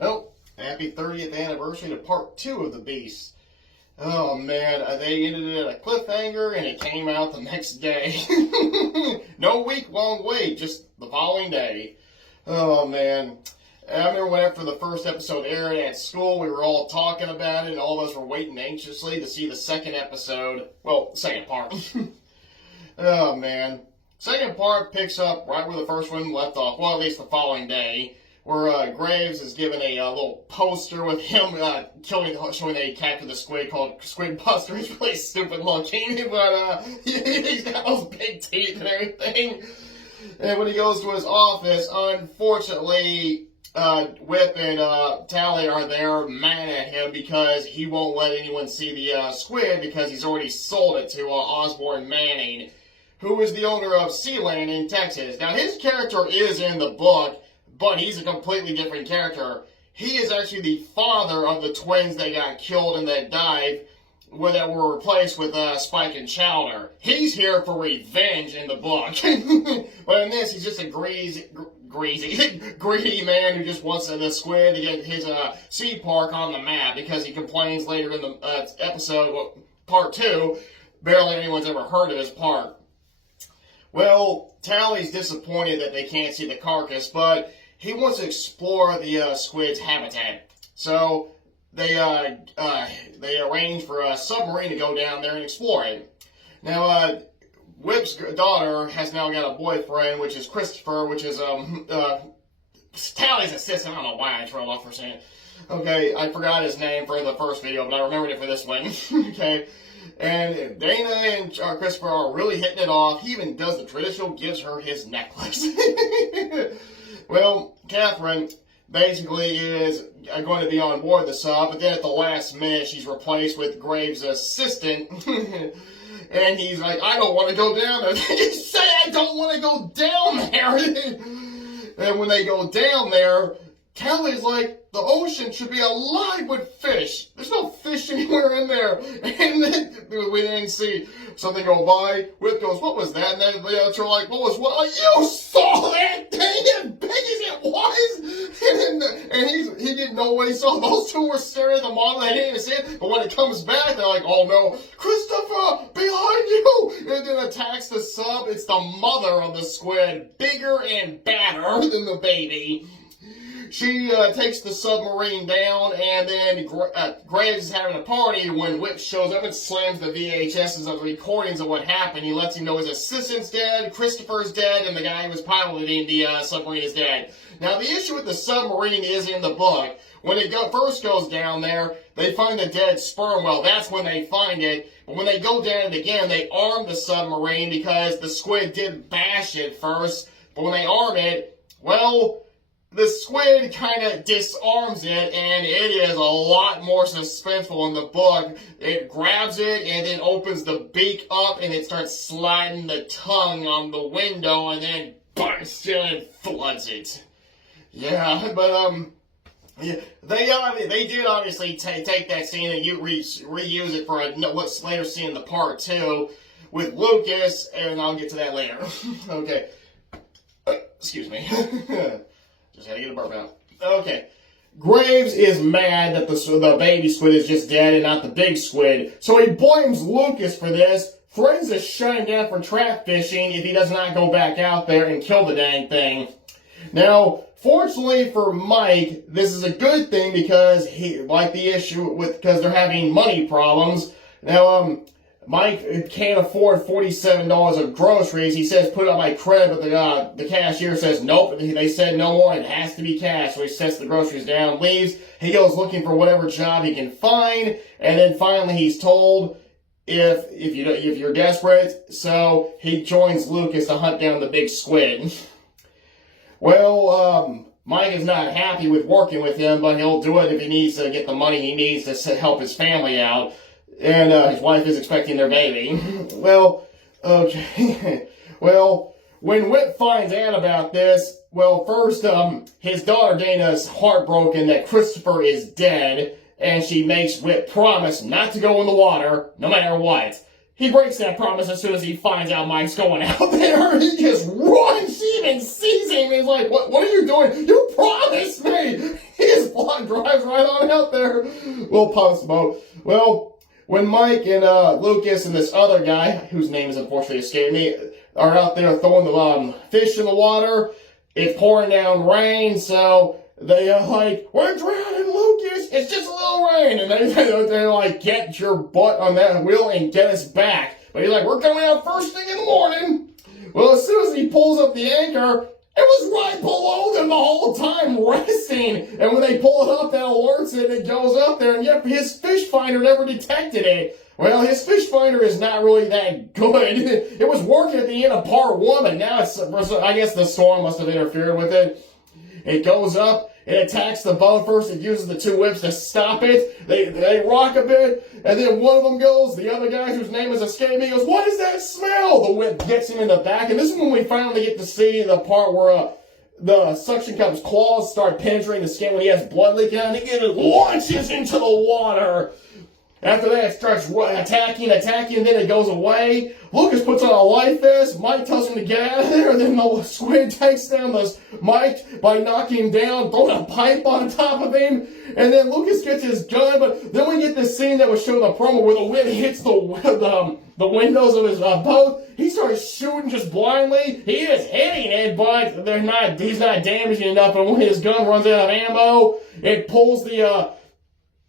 Well, happy 30th anniversary to part 2 of The Beast. Oh man, they ended it at a cliffhanger and it came out the next day. No week-long wait, just the following day. Oh man. I remember when after the first episode aired at school, we were all talking about it and all of us were waiting anxiously to see the second episode. Well, second part. Oh man. Second part picks up right where the first one left off, well at least the following day, where Graves is given a little poster with him showing that he captured the squid called Squid Buster. He's really stupid looking, but he's got those big teeth and everything. And when he goes to his office, unfortunately, Whip and Tally are there mad at him because he won't let anyone see the squid because he's already sold it to Osborne Manning, who is the owner of Sealand in Texas. Now, his character is in the book, but he's a completely different character. He is actually the father of the twins that got killed in that dive that were replaced with Spike and Chowder. He's here for revenge in the book. But in this, he's just a greedy man who just wants the squid to get his sea park on the map because he complains later in the episode, part 2, barely anyone's ever heard of his park. Well, Tally's disappointed that they can't see the carcass, but he wants to explore the squid's habitat. So they arrange for a submarine to go down there and explore it. Now, Whip's daughter has now got a boyfriend, which is Christopher, which is Tally's assistant. I don't know why I trailed off for a second. Okay, I forgot his name for the first video, but I remembered it for this one. Okay. And Dana and Christopher are really hitting it off. He even does the traditional, gives her his necklace. Well, Catherine basically is going to be on board the sub, but then at the last minute she's replaced with Graves' assistant. And he's like, I don't want to go down there. They say I don't want to go down there. And when they go down there, Kelly's like, the ocean should be alive with fish. There's no fish anywhere in there. And then we didn't see something go by. Whip goes, what was that? And then the others are like, what was what? Like, you saw that thing as big as it was? And he didn't know what he saw. Those two were staring at the model. They didn't see it. But when it comes back, they're like, oh no, Christopher, behind you. And then attacks the sub. It's the mother of the squid, bigger and badder than the baby. She takes the submarine down, and then Graves is having a party when Whip shows up and slams the VHSs of the recordings of what happened. He lets him know his assistant's dead, Christopher's dead, and the guy who was piloting the submarine is dead. Now, the issue with the submarine is in the book. When it first goes down there, they find the dead sperm whale. That's when they find it. But when they go down it again, they arm the submarine because the squid did bash it first. But when they arm it, well, the squid kind of disarms it, and it is a lot more suspenseful in the book. It grabs it and then opens the beak up, and it starts sliding the tongue on the window, and then bursts it and floods it. Yeah, but yeah, they did obviously take that scene and reuse it for what's later seen in the part 2 with Lucas, and I'll get to that later. Okay, excuse me. Just had to get a burp out. Okay. Graves is mad that the baby squid is just dead and not the big squid. So he blames Lucas for this, threatens to shut him down for trap fishing if he does not go back out there and kill the dang thing. Now, fortunately for Mike, this is a good thing because because they're having money problems. Now, Mike can't afford $47 of groceries. He says, put it on my credit, but the cashier says, nope. They said no more. It has to be cash. So he sets the groceries down, leaves. He goes looking for whatever job he can find. And then finally he's told if you're desperate. So he joins Lucas to hunt down the big squid. Well, Mike is not happy with working with him, but he'll do it if he needs to get the money he needs to help his family out. And his wife is expecting their baby. Well, okay. Well, when Whip finds out about this, well, first, his daughter Dana's heartbroken that Christopher is dead, and she makes Whip promise not to go in the water, no matter what. he breaks that promise as soon as he finds out Mike's going out there. He just runs. She even sees him. He's like, what are you doing? You promised me. He just drives right on out there. Little post boat. Well, when Mike and Lucas and this other guy, whose name is unfortunately escaping me, are out there throwing the fish in the water, it's pouring down rain, so they are like, we're drowning, Lucas. It's just a little rain. And they're like, get your butt on that wheel and get us back. But he's like, we're coming out first thing in the morning. Well, as soon as he pulls up the anchor, it was right below them the whole time, resting. And when they pull it up, that alerts it, and it goes up there. And yet his fish finder never detected it. Well, his fish finder is not really that good. It was working at the end of part 1, but now I guess the storm must have interfered with it. It goes up, it attacks the boat first, it uses the 2 whips to stop it, they rock a bit, and then one of them goes, the other guy whose name is escaping me goes, what is that smell? The whip gets him in the back, and this is when we finally get to see the part where the suction cup's claws start penetrating the skin when he has blood leaking out, and it launches into the water. After that, it starts attacking, and then it goes away. Lucas puts on a life vest. Mike tells him to get out of there, and then the squid takes down Mike by knocking him down, throwing a pipe on top of him, and then Lucas gets his gun, but then we get this scene that was shown in the promo where the wind hits the windows of his boat. He starts shooting just blindly. He is hitting it, but he's not damaging enough, and when his gun runs out of ammo, it pulls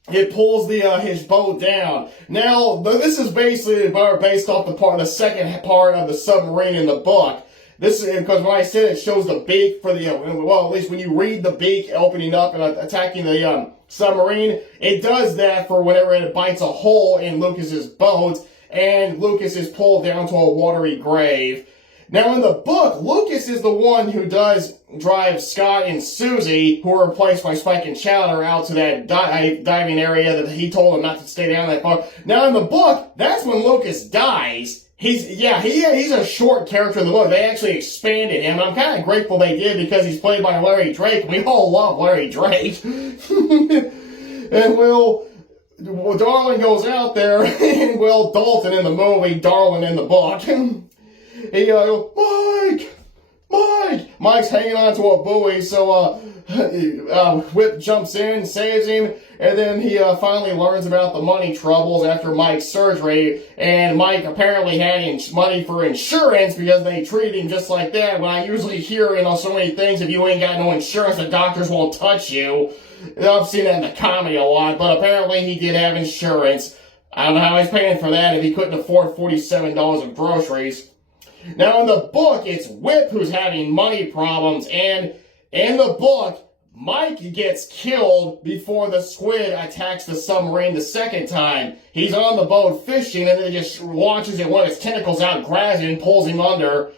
his boat down. Now, this is basically based off the second part of the submarine in the book. This is because when I said it shows the beak for well, at least when you read the beak opening up and attacking the submarine, it does that for whenever it bites a hole in Lucas's boat, and Lucas is pulled down to a watery grave. Now, in the book, Lucas is the one who does drive Scott and Susie, who are replaced by Spike and Chowder, out to that diving area that he told them not to stay down that far. Now, in the book, that's when Lucas dies. He's a short character in the book. They actually expanded him, and I'm kind of grateful they did because he's played by Larry Drake. We all love Larry Drake. And Darwin goes out there, and Dalton in the movie, Darwin in the book. He goes, Mike! Mike's hanging onto a buoy, so Whip jumps in, saves him, and then he finally learns about the money troubles after Mike's surgery, and Mike apparently had money for insurance because they treated him just like that. When I usually hear, so many things, if you ain't got no insurance, the doctors won't touch you. I've seen that in the comedy a lot, but apparently he did have insurance. I don't know how he's paying for that if he couldn't afford $47 of groceries. Now, in the book, it's Whip who's having money problems, and in the book, Mike gets killed before the squid attacks the submarine the second time. He's on the boat fishing, and then it just launches one of its tentacles out, grabs him, and pulls him under.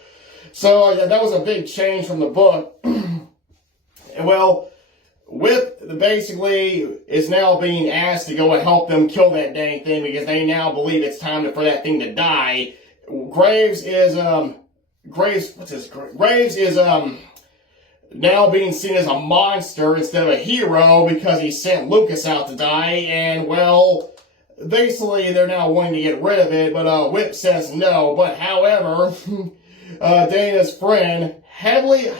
So that was a big change from the book. Well, Whip basically is now being asked to go and help them kill that dang thing because they now believe it's time for that thing to die. Graves is now being seen as a monster instead of a hero because he sent Lucas out to die, and basically they're now wanting to get rid of it, but Whip says no. But however, Dana's friend, Hadley,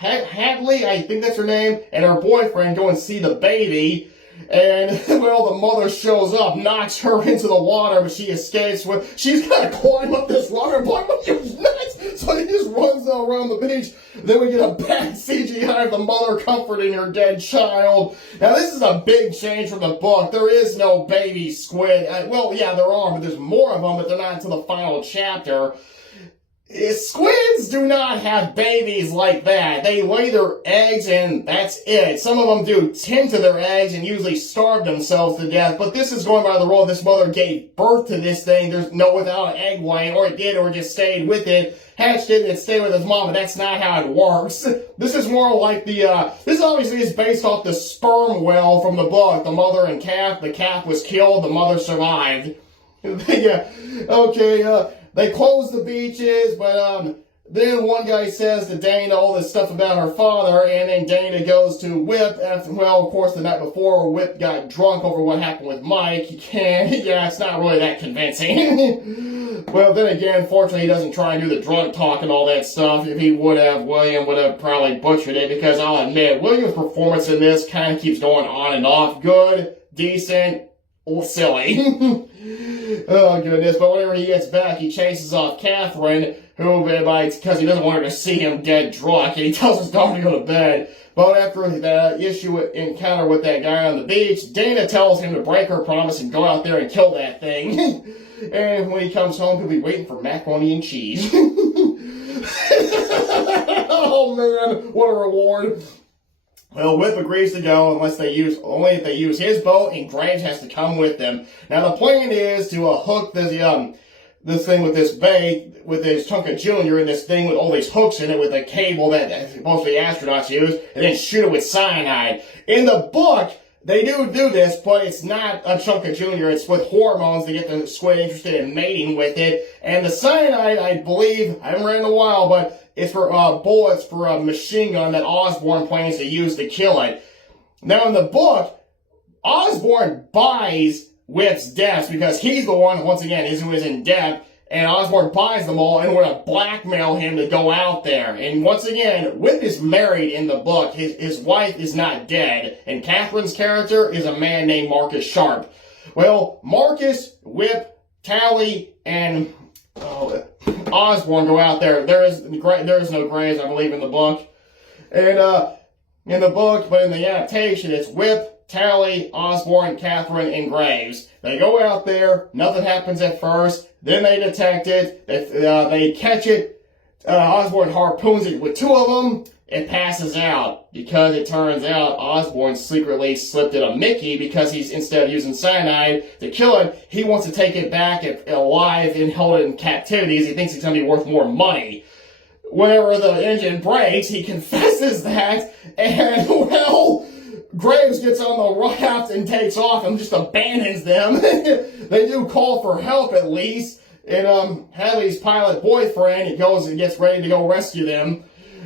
I think that's her name, and her boyfriend go and see the baby. And, the mother shows up, knocks her into the water, but she escapes. She's got to climb up this water. Boy, what you nuts? So he just runs around the beach. Then we get a bad CGI of the mother comforting her dead child. Now, this is a big change from the book. There is no baby squid. There are, but there's more of them, but they're not until the final chapter. Squids do not have babies like that. They lay their eggs and that's it. Some of them do tend to their eggs and usually starve themselves to death. But this is going by the rule. This mother gave birth to this thing. There's no without an egg laying, or it did, or just stayed with it, hatched it, and it stayed with his mom. But that's not how it works. This is more like this obviously is based off the sperm whale from the book. The mother and calf. The calf was killed. The mother survived. They closed the beaches, but then one guy says to Dana all this stuff about her father, and then Dana goes to Whip after, well, of course, the night before, Whip got drunk over what happened with Mike. Yeah, it's not really that convincing. Well, then again, fortunately, he doesn't try and do the drunk talk and all that stuff. If he would have, William would have probably butchered it, because I'll admit, William's performance in this kind of keeps going on and off. Good, decent, or silly. Oh, goodness. But whenever he gets back, he chases off Catherine, who, because he doesn't want her to see him dead drunk, and he tells his daughter to go to bed. But after the encounter with that guy on the beach, Dana tells him to break her promise and go out there and kill that thing. And when he comes home, he'll be waiting for macaroni and cheese. Oh, man, what a reward. Well, Whip agrees to go only if they use his boat, and Graves has to come with them. Now, the plan is to hook this thing with this bait, with this Tonka Jr., and this thing with all these hooks in it with a cable that most of the astronauts use, and then shoot it with cyanide. In the book, they do this, but it's not a Tonka Jr., it's with hormones to get the squid interested in mating with it. And the cyanide, I believe, I haven't read in a while, but it's for bullets for a machine gun that Osborn plans to use to kill it. Now, in the book, Osborn buys Whip's deaths because he's the one, once again, who is in debt, and Osborn buys them all and want to blackmail him to go out there. And once again, Whip is married in the book. His wife is not dead, and Catherine's character is a man named Marcus Sharp. Well, Marcus, Whip, Tally, and Osborn go out there. There is no Graves, I believe, in the book. And in the book, but in the adaptation, it's Whip, Tally, Osborn, Catherine, and Graves. They go out there. Nothing happens at first. Then they detect it. They catch it. Osborn harpoons it with two of them. It passes out because it turns out Osborn secretly slipped it a Mickey because instead of using cyanide to kill it, he wants to take it back alive and hold it in captivity as he thinks it's going to be worth more money. Whenever the engine breaks, he confesses that, and, well, Graves gets on the raft and takes off and just abandons them. They do call for help at least, and Hadley's pilot boyfriend, he goes and gets ready to go rescue them.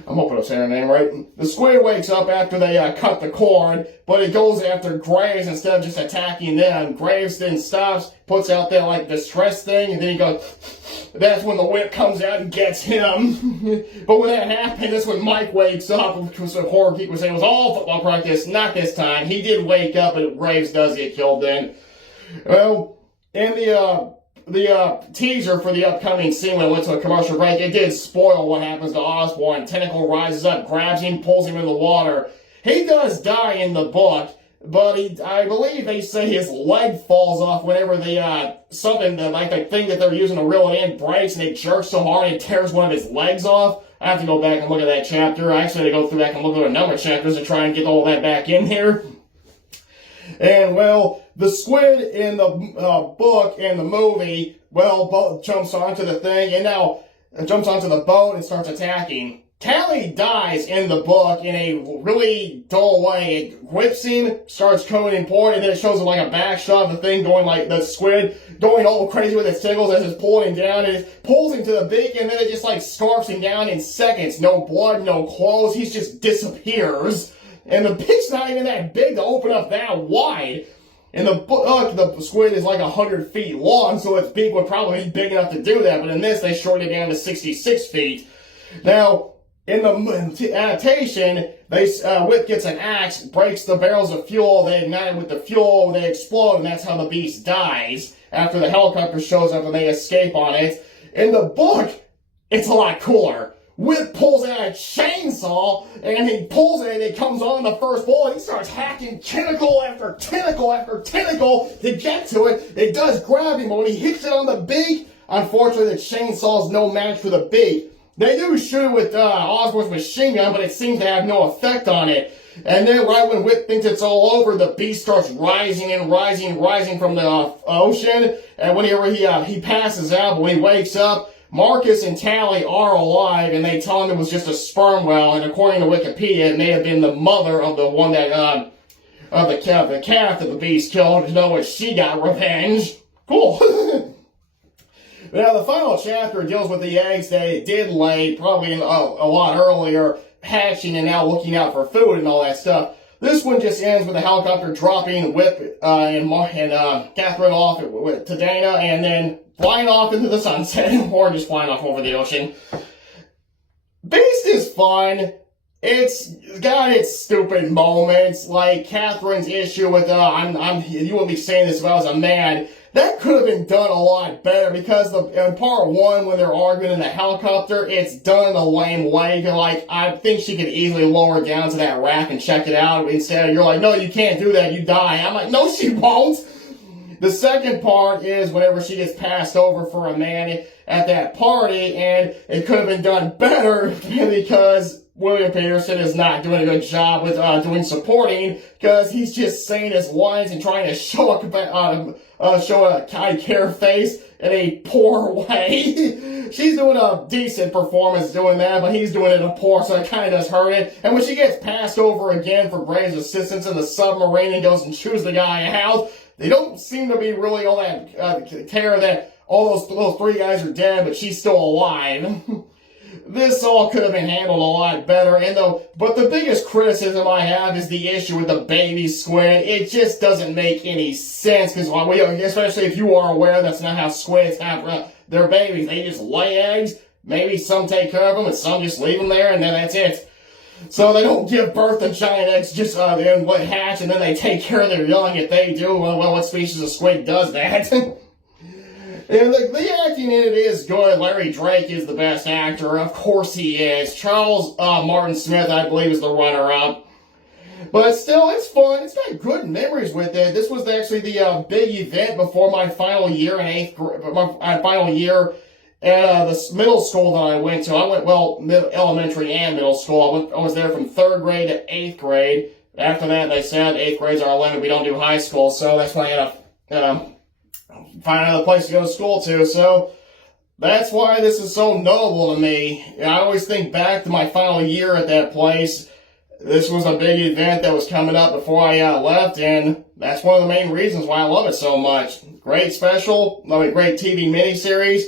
I'm hoping I'm saying her name right. The squid wakes up after they cut the cord, but it goes after Graves instead of just attacking them. Graves then stops, puts out that like distress thing, and then he goes, that's when the whip comes out and gets him. But when that happens, that's when Mike wakes up, because the horror people say it was all football practice. Not this time. He did wake up, but Graves does get killed then. Well, in the teaser for the upcoming scene when it went to a commercial break, it did spoil what happens to Osborn. Tentacle rises up, grabs him, pulls him in the water. He does die in the book, but I believe they say his leg falls off whenever the thing that they're using to reel it in breaks, and it jerks so hard it tears one of his legs off. I have to go back and look at that chapter. I actually had to go through back and look at a number of chapters to try and get all that back in here. And, well, the squid in the book and the movie, well, both jumps onto the thing, and now jumps onto the boat and starts attacking. Tally dies in the book in a really dull way. It whips him, starts coming in port, and then it shows him like a back shot of the thing going like the squid going all crazy with its tentacles as it's pulling him down, and it pulls him to the beak, and then it just like scarfs him down in seconds. No blood, no clothes, he just disappears. And the beak's not even that big to open up that wide. And the squid is like 100 feet long, so its beak would probably be big enough to do that. But in this, they shortened it down to 66 feet. Now, in the adaptation, Whip gets an axe, breaks the barrels of fuel, they ignite it with the fuel, they explode, and that's how the beast dies. After the helicopter shows up and they escape on it. In the book, it's a lot cooler. Whip pulls out a chainsaw, and he pulls it, and it comes on the first bullet. He starts hacking tentacle after tentacle after tentacle to get to it. It does grab him, but when he hits it on the beak, unfortunately, the chainsaw's no match for the beak. They do shoot it with Osborn's machine gun, but it seems to have no effect on it. And then right when Whip thinks it's all over, the beast starts rising and rising from the ocean. And whenever he passes out, but when he wakes up, Marcus and Tally are alive, and they tell him it was just a sperm whale, and according to Wikipedia, it may have been the mother of the one that, of the calf that the beast killed, to know what she got revenge. Cool. Now, the final chapter deals with the eggs they did lay, probably a lot earlier, hatching and now looking out for food and all that stuff. This one just ends with the helicopter dropping Whip and Catherine off to Dana and then flying off into the sunset, or just flying off over the ocean. Beast is fun. It's got its stupid moments, like Catherine's issue with, you wouldn't be saying this if I was a man. That could have been done a lot better, because in part one, when they're arguing in the helicopter, it's done in a lame way. Like, I think she could easily lower down to that rack and check it out. Instead, you're like, no, you can't do that, you die. I'm like, no, she won't. The second part is whenever she gets passed over for a man at that party, and it could have been done better because William Peterson is not doing a good job with doing supporting, because he's just saying his lines and trying to show a I care face in a poor way. She's doing a decent performance doing that, but he's doing it in a poor, so it kind of does hurt it. And when she gets passed over again for Graves' assistance in the submarine and goes and chews the guy out, they don't seem to be really all that care that all those three guys are dead, but she's still alive. This all could have been handled a lot better, but the biggest criticism I have is the issue with the baby squid. It just doesn't make any sense, because especially if you are aware that's not how squids have their babies. They just lay eggs, maybe some take care of them, and some just leave them there, and then that's it. So they don't give birth to giant eggs, just and what hatch, and then they take care of their young. If they do, well, what species of squid does that? And the acting in it is good. Larry Drake is the best actor. Of course he is. Charles Martin Smith, I believe, is the runner-up. But still, it's fun. It's got good memories with it. This was actually the big event before my final year in my final year at the middle school that I went to. I went, elementary and middle school. I was there from 3rd grade to 8th grade. After that, they said 8th grade's our limit. We don't do high school. So that's when I had to find another place to go to school to. So that's why this is so notable to me. I always think back to my final year at that place. This was a big event that was coming up before I left, and that's one of the main reasons why I love it so much. Great great TV miniseries.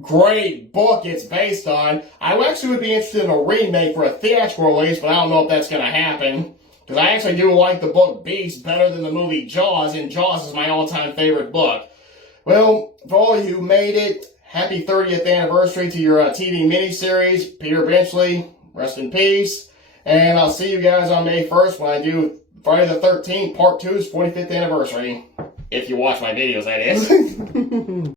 Great book it's based on. I actually would be interested in a remake for a theatrical release, but I don't know if that's going to happen. Because I actually do like the book Beast better than the movie Jaws, and Jaws is my all-time favorite book. Well, for all of you who made it, happy 30th anniversary to your TV miniseries. Peter Benchley, rest in peace. And I'll see you guys on May 1st when I do Friday the 13th, Part 2's 45th anniversary. If you watch my videos, that is.